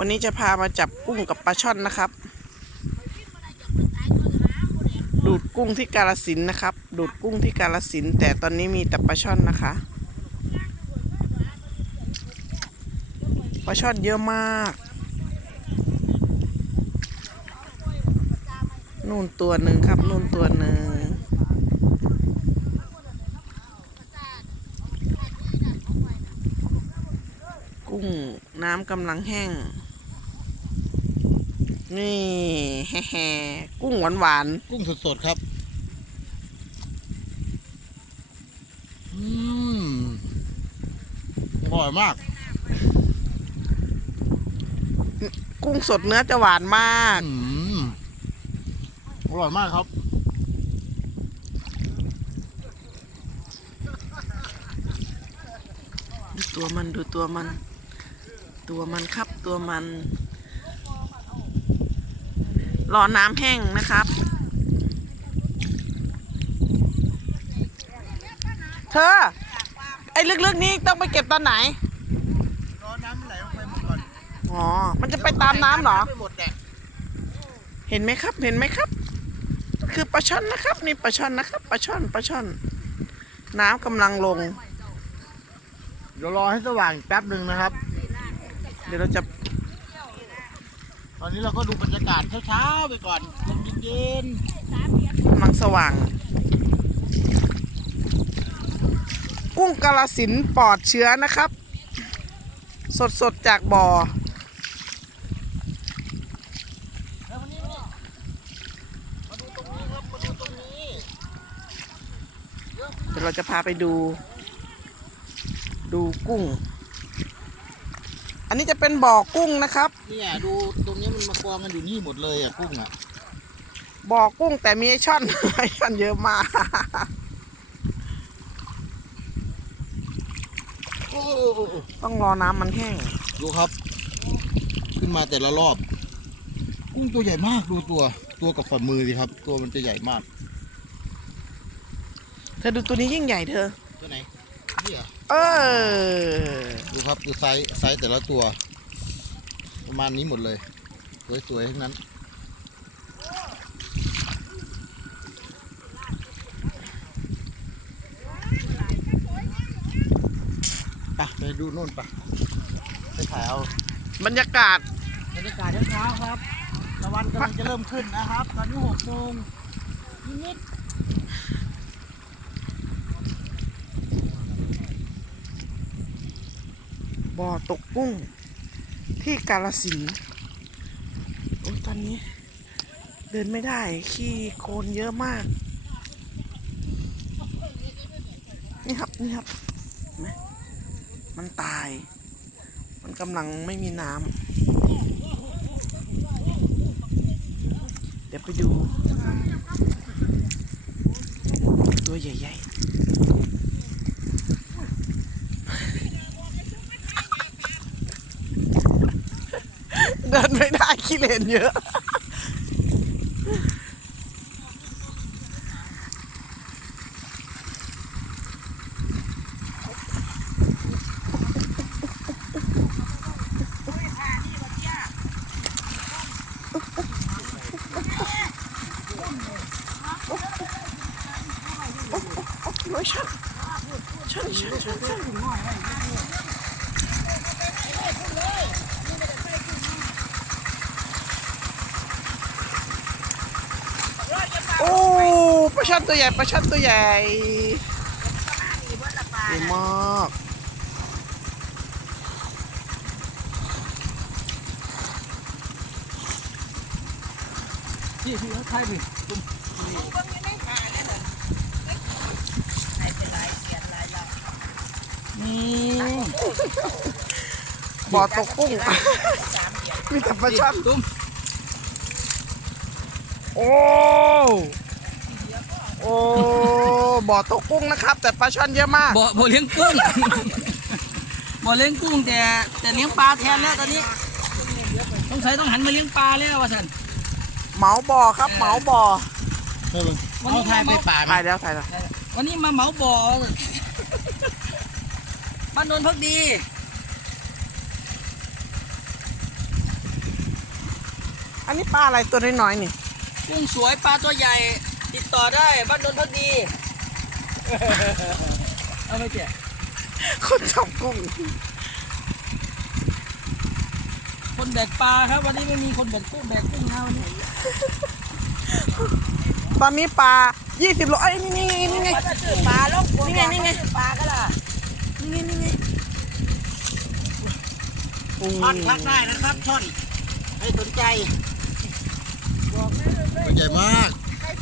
วันนี้จะพามาจับกุ้งกับปลาช่อนนะครับ ดูดกุ้งที่กาลสินนะครับ ดูดกุ้งที่กาลสินแต่ตอนนี้มีแต่ปลาช่อนนะคะปลาช่อนเยอะมาก นู่นตัวหนึ่งครับนู่นตัวหนึ่งกุ้งน้ำกำลังแห้ง นี่แฮ่ๆกุ้งหวานหวานกุ้งสดๆครับ อืมอร่อยมาก ๆกุ้งสดเนื้อจะหวานมาก อืมอร่อยมากครับดูตัวมันดูตัวมัน ตัวมันครับตัวมัน รอน้ำแห้งนะครับ เธอ ไอ้ลึกๆนี้ต้องไปเก็บตอนไหน รอน้ำไหลลงไปหมดก่อนอ๋อ มันจะไปตามน้ำเหรอ ไปหมดแดกเห็นไหมครับ เห็นไหมครับ คือปลาช่อนนะครับ นี่ปลาช่อนนะครับปลาช่อนปลาช่อน น้ำกำลังลง เดี๋ยวรอให้สว่างอีกแป๊บหนึ่งนะครับ เดี๋ยวเราจะ ตอนนี้เราก็ดูบรรยากาศเช้าๆไปก่อนลมเย็นกำลังสว่าง กุ้งกาลสินปลอดเชื้อนะครับ สดๆจากบ่อเดี๋ยวเราจะพาไปดู ดูกุ้ง อันนี้จะเป็นบ่อกุ้งนะครับ เนี่ยดูตรงนี้มันมากองกันอยู่นี่หมดเลยอะกุ้งอะบ่อกุ้งแต่มีไอช่อน ไอช่อนเยอะมาก โอ้โหต้องรอน้ำมันแห้ง ดูครับ ขึ้นมาแต่ละรอบ กุ้งตัวใหญ่มากดูตัว ตัวกับฝ่ามือสิครับ ตัวมันจะใหญ่มากเธอดูตัวนี้ยิ่งใหญ่เธอ ตัวไหนนี่เหรอเออ ดูครับดูไซส์ ไซส์แต่ละตัว ประมาณนี้หมดเลย สวยๆทั้งนั้น ไปไปดูนู่นไปไปถ่ายเอาบรรยากาศบรรยากาศเช้าๆครับตะวันกำลังจะเริ่มขึ้นนะครับ ตอนนี้หกโมงนิด บ่อตกกุ้ง ที่กาลสินโอ้ยตอนนี้ เดินไม่ได้ขี้โคลนเยอะมาก นี่ครับ นี่ครับมมันตาย มันกำลังไม่มีน้ำเดี๋ยวไปดู ตัวใหญ่ๆ เดิน ไม่ได้ขี้เลนเยอะโอ้ยชันชันชันชันชันโอ้ปลา ช่อนตัวใหญ่ปลาช่อนตัวใหญ่ใหญ่มากๆพี่พี่เขาถ่ายดิบ่อตกกุ้งมีแต่ปลาช่อนตุ้มโอ้โอ้บ่อตกกุ้งนะครับ แต่ปลาช่อนเยอะมาก บ่บ่เลี้ยงกุ้ง บ่เลี้ยงกุ้งแต่แต่เลี้ยงปลาแทนแล้วตอนนี้สงสัยต้องหันมาเลี้ยงปลาแล้วว่าสันเหมาบ่อครับเหมาบ่อเออเอาถ่ายไปป่าไหมถ่ายแล้วถ่ายแล้ววันนี้มาเหมาบ่อบ้านโนนพักดีอันนี้ปลาอะไรตัวน้อยๆนี่ กุ้งสวยปลาตัวใหญ่ ติดต่อได้บ้านนนท์พักดี เอาไปเจ๊คนจับกุ้งคนแบกปลาครับวันนี้ไม่มีคนแบกกุ้งแบกกุ้งเอาเนี่ยตอนนี้ปลา20โลเอ้ยนี่นี่ไงนี่ไงจะซื้อปลาลงนี่ไงนี่ไงปลาก็ล่ะนี่นี่ไงโอ้ช่อนพักได้นะครับช่อนให้สนใจ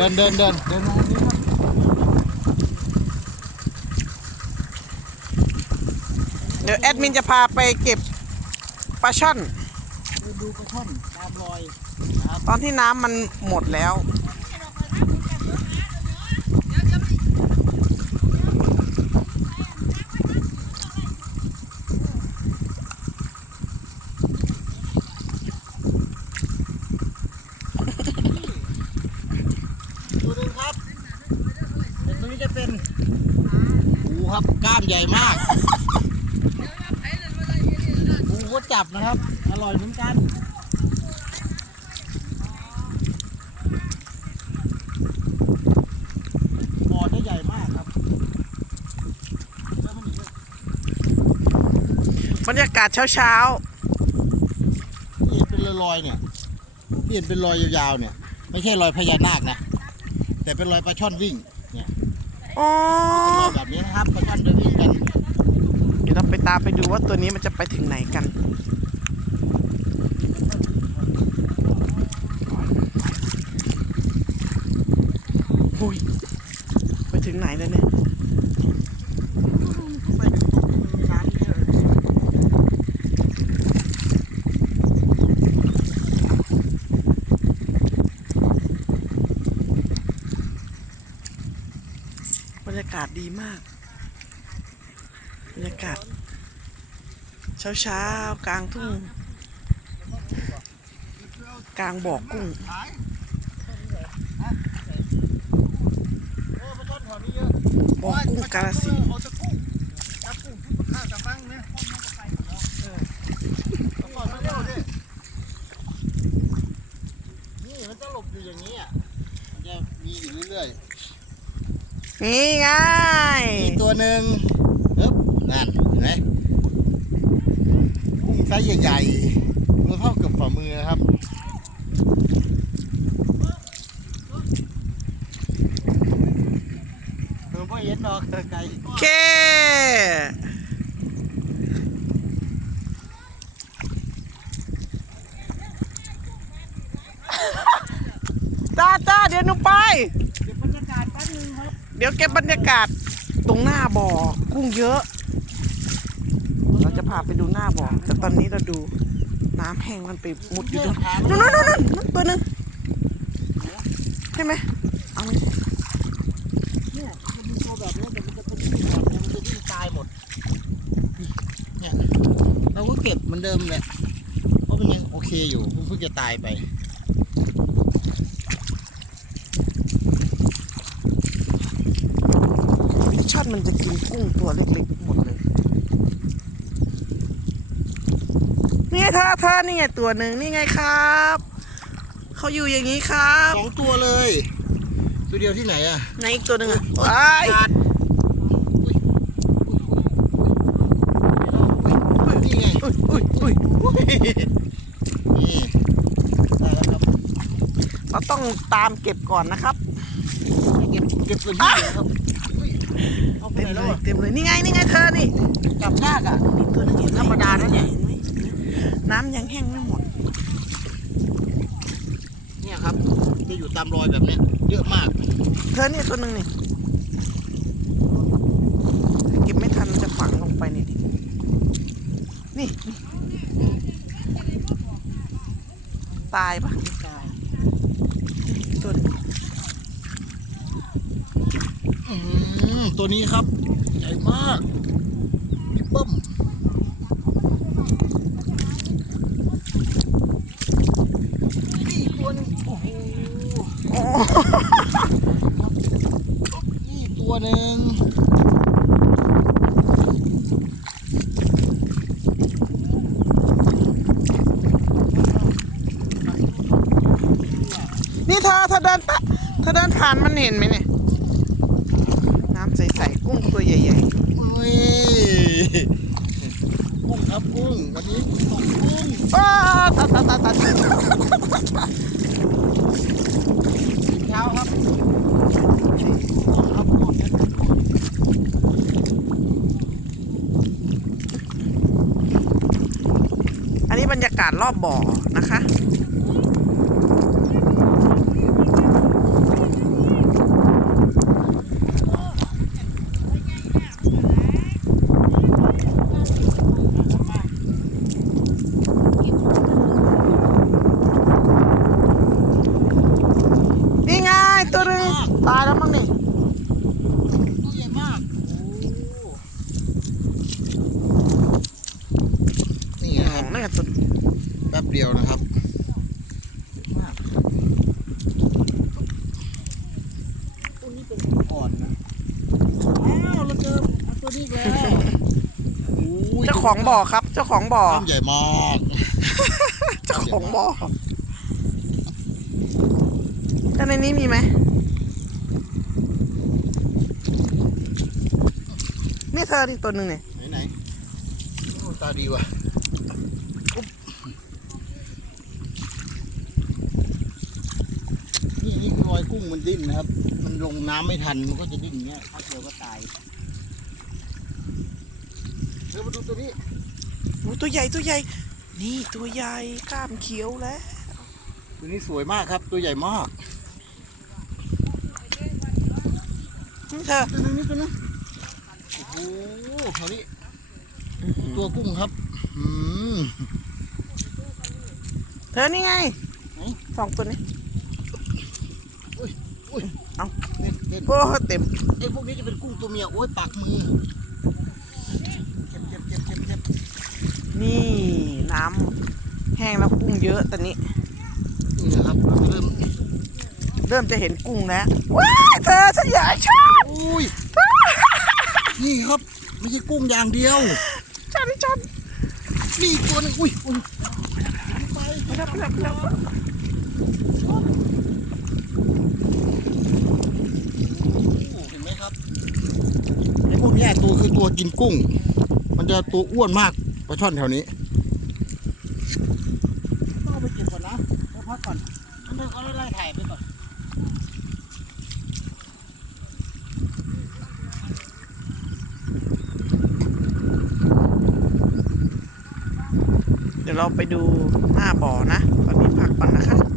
ดินเดินเดินเดินมาทางนี้ครับเดี๋ยวแอดมินจะพาไปเก็บปลาช่อนดูกระท่อนตามรอย ตอนที่น้ำมันหมดแล้วตัวนึงครับเดี๋ยวตัวนี้จะเป็น ปูครับกล้ามใหญ่มาก ปูก็จับนะครับ อร่อยเหมือนกัน บ่อจะใหญ่มากครับ บรรยากาศเช้าที่เห็นเป็นรอยๆเนี่ยที่เห็นเป็นรอยยาวๆเนี่ย ไม่ใช่รอยพญานาคนะ แต่เป็นรอยปลาช่อนวิ่งเนี่ยๆอ๋อเป็นรอยแบบนี้นะครับปลาช่อนจะวิ่งกันเดี๋ยวเราไปตามไปดูว่าตัวนี้มันจะไปถึงไหนกัน อุ้ย ไปถึงไหนแล้วเนี่ย ไปถึงตรงมีน้ำเยอะเลย บรรยากาศดีมาก บรรยากาศ เช้าเช้ากลางทุ่ง กลางบ่อกุ้งบ่อกุ้งกาลสินธุ์เอาตะกุ้งจับกุ้งทุกข้าวจับบ้งเนี่ยเออเอาก่อนมาเร็วดินี่มันจะหลบอยู่อย่างนี้อะมันจะมีอยู่เรื่อยๆ นี่ไงอีกตัวหนึ่งเอ๊บนั่นเห็นไหมกุ้งไซส์ใหญ่ๆตัวเท่าเกือบฝ่ามือนะครับเออพ่อเห็นดอกไกลโอเคจ้าจ้าเดี๋ยวหนูไป เดี๋ยวเก็บบรรยากาศตรงหน้าบ่อกุ้งเยอะ เราจะพาไปดูหน้าบ่อแต่ตอนนี้เราดูน้ำแห้งมันไปมุดอยู่ตรงนู่นนู่นนู่นนู่นตัวหนึ่งใช่ไหมเอาเนี่ยมันมีตัวแบบนี้แต่มันจะเป็นที่แบบมันจะตายหมดเนี่ยเราก็เก็บเหมือนเดิมแหละเพราะมันยังโอเคอยู่เพิ่งจะตายไป ช่อน มันจะกินกุ้งตัวเล็กๆหมดเลย นี่ไงเธอเธอนี่ไงตัวหนึ่งนี่ไงครับ เขาอยู่อย่างนี้ครับ สองตัวเลย ตัวเดียวที่ไหนอะไหนอีกตัวหนึ่งอะว้ายขาดอุ๊ยอุ๊ยอุ๊ยนี่ไงอุ้ยอุ้ยอุ้ยนี่ได้แล้วครับเราต้องตามเก็บก่อนนะครับ เก็บเก็บตัวนี้เลยครับอุ๊ย เอาไปเต็มไหนเลแล้วยอะเต็มเลยนี่ไงนี่ไงเธอนี่จับยากอะนี่ตัวหนึงเห็นไหธรรมดานะเนี่ยห็ไหมน้ำยังแห้งไม่หมด เนี่ยครับจะอยู่ตามรอยแบบเนี้ยเยอะมาก เธอนี่ตัวหนึ่งนี่เก็บไม่ทันมันจะฝังลงไปนี่นี่นี่ ตายปะ ตาย ตัวนี้ครับ ใหญ่มากพี่เบิ้มนี่ตัวหนึงโอ้โหนี่ตัวหนึ่งนี่เธอเธอเดินปะเธอเดินผ่านมันเห็นไหมเนี่ยำใสๆกุ้งตัวใหญ่โอ้ยกุ้งครับกุ้งวันนี้ตกกุ้งๆอ้าตายตายตายตายเช้าครับกุ้งครับกุ้งเนี่ยอันนี้บรรยากาศรอบบ่อนะคะ นี่ไงตัวหนึงตายแล้วมั้งนี่ ตัวใหญ่มากโอ้นี่ อ๋ ค อ รั บนั่นไงตัวแป๊บเดียวนะครับตัวนี้เป็นอ่อนนะอ้าวเราเจอตัวนี้อีกแล้วโอ้ยเจ้าของบ่อครับ เจ้าของบ่อน้ำใหญ่มากเจ้าของบ่อแล้วในนี้มีไหมนี่เธอที่ตัวหนึ่งเนี่ยไหนไหนๆโอ้ตาดีว่ะอุ๊บนี่นี่คื อรอยกุ้งมันดิ้นนะครับ มันลงน้ำไม่ทันมันก็จะดิ้นอย่างเงี้ยพักเดียวก็ตายเดี๋ยวมาดูตัวนี้โอ้ตัวใหญ่ตัวใหญ่ นี่ตัวใหญ่กล้ามเขียวแล้ว ตัวนี้สวยมากครับ ตัวใหญ่มากนี่เธอตัวนึงนี่ตัวนึงโอ้โหคราวนี้ตัวกุ้งครับอืมเธอนี่ไงไหนสองตัวนี้ เล่นเล่นโอ้เต็มไอ้พวกนี้จะเป็นกุ้งตัวเมียโอ้ยปากมือเจ็บเจ็บเจ็บเจ็บเจ็บนี่น้ำแห้งแล้วกุ้งเยอะตอนนี้ นี่นะครับเราจะเริ่มเริ่มจะเห็นกุ้งแล้วว้ายเธอฉันอยากชอบอุ้ยนี่ครับไม่ใช่กุ้งอย่างเดียวฉันฉันนี่อีกตัวหนึงอุ้ยอุ้ยไปรับรับรับ เห็นไหมครับไอ้พวก เนี้ยตัวคือตัวกินกุ้ง มันจะตัวอ้วนมากปลาช่อนแถวนี้ต้องเอาไปเก็บก่อนนะแล้วพักก่อนมันต้องเอาไล่ถ่ายไปก่อนเดี๋ยวเราไปดูหน้าบ่อนะ ตอนนี้พักก่อนนะคะ